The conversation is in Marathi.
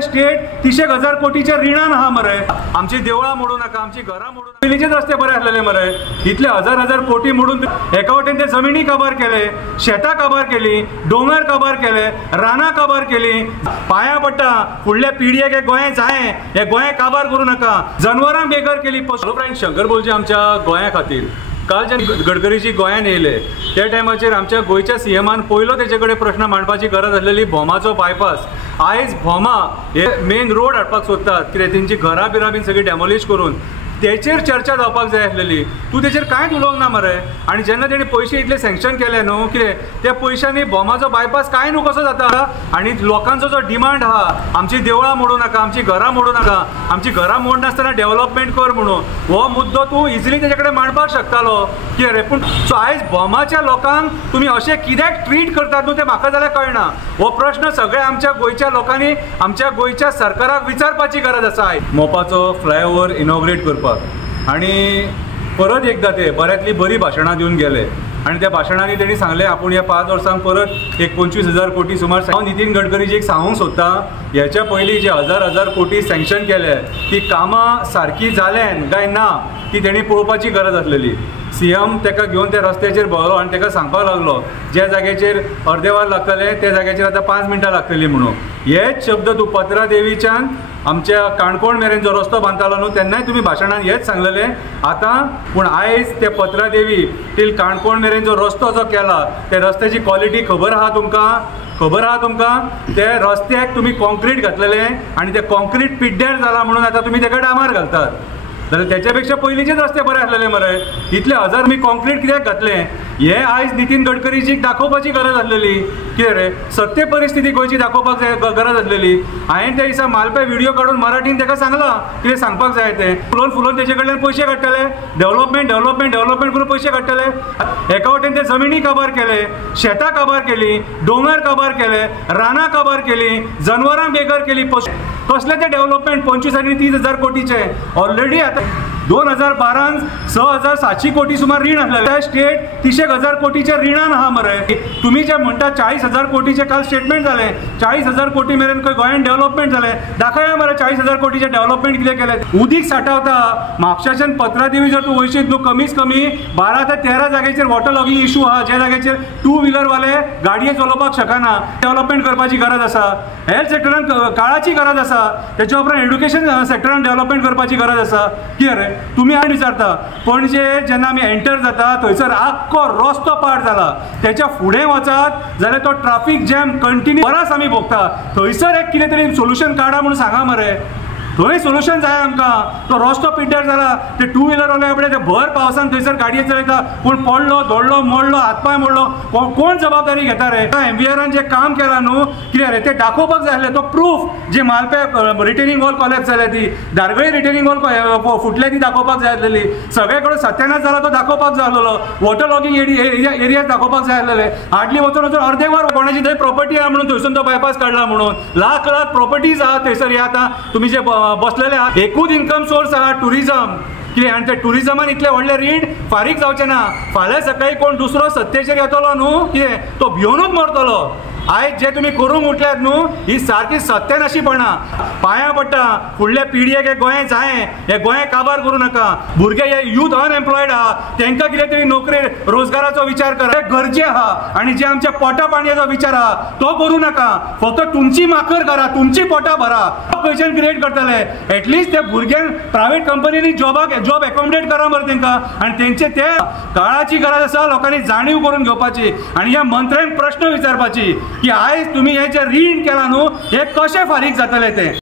स्टेट 300,000 कोटीच्या रिणान आहा मरे. आमची देवळां मोडू नाका, आमची घरां मोडू नाका. पयलींचेच रस्ते बरे आसलेले मरे. इतले हजार कोटी मोडून एका वटेन ते जमिनी काबार केले, शेतां काबार केली, डोंगर काबार केले, रानां काबार केली. पांया पडटा फुडल्या पिढयेक हे गोंय जाय, हे गोंय काबार करूं नाका. जनवरां बेकार केली. शंकर बोलचे आमच्या गोंया खातीर काल जे गडकरीजी गोंयान येयले त्या टायमाचेर आमच्या गोंयच्या सीएमान पयलो तेजे कडेन प्रश्न मांडपाची गरज आसलेली भोमाचो बायपास. आयज भोमा हे मेन रोड हाडपाक सोदतात कित्याक तेंची घरां बिरां बीन सगळी डॅमोलिश करून तेचेर चर्चा जावपाक जाय आसलेली. तूं तेचेर कांयच उलोवंक ना मरे. आनी जेन्ना तेणी पयशे इतले सँक्शन केले न्हू कितें त्या पयशांनी भोमाचो बायपास कांय न्हू कसो जाता. आनी लोकांचो जो डिमांड आहा आमची देवळां मोडू नाका, आमची घरां मोडू नाका, आमची घरां मोडनासतना डेव्हलपमेंट कर म्हणून हो मुद्दो तूं इजिली तेजे कडेन मांडपाक शकतालो कितें रे. पूण सो आयज भोमाच्या लोकांक तुमी अशें कित्याक ट्रीट करतात न्हू तें म्हाका जाल्यार कळना. हो प्रश्न सगळ्या आमच्या गोंयच्या लोकांनी आमच्या गोंयच्या सरकाराक विचारपाची गरज आसा. आयज मोपाचो फ्लायओव्हर इनॉग्रेट करपाक आणि परत एकदा ते बऱ्यांतली बरी भाशणां दिवन गेले. आणि त्या भाशणांनी तेणी सांगले आपूण ह्या 5 वर्सांक परत एक 25,000 कोटी सुमार. हांव नितीन गडकरीजीक सांगूंक सोदता ह्याच्या पयलीं जे हजार कोटी सँक्शन केले ती कामां सारकी जाल्यान काय ना ती तेणी पळोवपाची गरज आसलेली. सीएम तेका घेवन त्या रस्त्याचेर भोंवलो आनी तेका सांगपाक लागलो ज्या जाग्याचेर अर्दे वर लागतले त्या जाग्याचेर आतां 5 मिनटां लागतली म्हणून. हेच शब्द तूं पत्रा देवीच्यान आमच्या काणकोण मेरेन जो रस्तो बांदतालो न्हू तेन्नाय तुमी भाशणान हेच सांगलेले. आतां पूण आयज ते पत्रा देवी टील काणकोण मेरेन जो रस्तो जो केला त्या रस्त्याची क्वॉलिटी खबर आहा तुमकां. ते रस्त्याक तुमी कॉन्क्रीट घातलेले आनी ते कॉन्क्रीट पिड्ड्यार जाला म्हणून आतां तुमी तेका डांबर घालतात. जाल्यार त्याच्या पेक्षा पयलींचेच रस्ते बरे आसलेले मरे. इतले हजार मी कॉन्क्रीट कित्याक घातले हे आयज नितीन गडकरीजीक दाखोवपाची गरज आसलेली. कितें रे सत्य परिस्थिती गोंयची दाखोवपाक गरज आसलेली. हांवें त्या दिसा मालपे व्हिडिओ काडून मराठीन तेका सांगलां कितें सांगपाक जाय तें. फुलोवन तेजे कडल्यान पयशे काडटले, डेव्हलपमेंट करून पयशे काडटले. एका वटेन ते जमिनी काबार केले, शेतां काबार केली, डोंगर काबार केले, रानां काबार केली, जनवरां बेकार केली. कसले ते डेव्हलपमेंट 25 आनी 30,000 कोटीचे ऑलरेडी आता 2012 6,700 कोटी सुमार रीण आसलेले. स्टेट 300,000 कोटीच्या रिणान आहा मरे. तुम्ही जे म्हणटा 40,000 कोटीचे काल स्टेटमेंट जाले. 40,000 कोटी मेरेन गोंयान डेव्हलपमेंट जाले. दाखया मरे 40,000 कोटीचे डेव्हलपमेंट कितें केले. उदीक साठवता म्हापशाच्यान पत्रा देवी जर तूं वयशीत न्हू कमीच कमी 12 ते 13 जाग्याचेर वॉटर लॉगिंग इशू आहा ज्या जाग्याचेर 2 व्हिलर वाले गाडये चलोवपाक शकना. डेव्हलपमेंट करपाची गरज आसा. हेल्थ सेक्टरान काळाची गरज आसा. त्याच्या उपरांत एड्युकेशन सेक्टरान डेव्हलपमेंट करपाची गरज आसा. कितें रे तुम्ही हांवें विचारता पणजे जेन्ना आमी एंटर जाता थंयसर आख्खो रस्तो पाड जाला. त्याच्या फुडें वचात जाल्यार तो ट्राफीक जॅम कंटिन्यू बराच आमी भोगता. थंयसर एक कितें तरी सोल्युशन काडा म्हणून सांगा मरे. थंय सोल्युशन जाय आमकां. तो रस्तो पिड्ड्यार जाला. ते 2 व्हिलर वाले आपले ते भर पावसान थंयसर गाडये चलयता पूण पडलो धोडलो मोडलो हातपाय मोडलो कोण जबाबदारी घेता रे. एमव्हीआरान जे काम केलां न्हू कितें रे ते दाखोवपाक जाय आसलें. तो प्रूफ जे मालपे रिटेनिंग वॉल कॉलेप्स जाल्या ती दारगळी रिटेनिंग वॉल फुटल्या ती दाखोवपाक जाय आसलेली. सगळे कडेन सत्यानाश जाला तो दाखोवपाक जाय आसलेलो. वॉटर लॉगिंग एरिया दाखोवपाक जाय आसलेले. हार्डली वचून अर्दे वर कोणाची थंय प्रॉपर्टी आहा म्हणून थंयसून तो बायपास काडला म्हणून लाख प्रॉपर्टीज आहा थंयसर. हे आतां तुमी जे बसलेले आहात एकूच इन्कम सोर्स आहा टुरिझम कितें आनी ते टुरिझमान इतले व्हडले रीण फारीक जावचे ना. फाल्यां सकाळी कोण दुसरो सत्तेचेर येतलो न्हू कितें तो भिवनूच मरतलो. आयज जे तुम्ही करूंक उठल्यात न्हू ही सारकी सत्यानाशीपणां. पांया पडटा फुडल्या पिढयेक हे गोंय जाय, हे गोंय काबार करूं नाका. भुरगे हे यूथ अनएम्प्लॉयड आहा तांकां कितें तरी नोकरी रोजगाराचो विचार करा. गरजे आहा आनी जे आमच्या पोटा पाणयाचो विचार आहा तो करूं नाका. फक्त तुमची माकर करा, तुमची पोटां भरा. क्वेश्चन क्रिएट करतले एटलिस्ट ते भुरग्यांक प्रायव्हेट कंपनीनी जॉब एकोमोडेट करा मरे तांकां. आनी तेंचे ते काळाची गरज आसा. लोकांनी जाणीव करून घेवपाची आनी ह्या मंत्र्यांक प्रश्न विचारपाची की आयज तुम्ही हे जे रीण केला न्हू हे कशें फारीक जातले ते.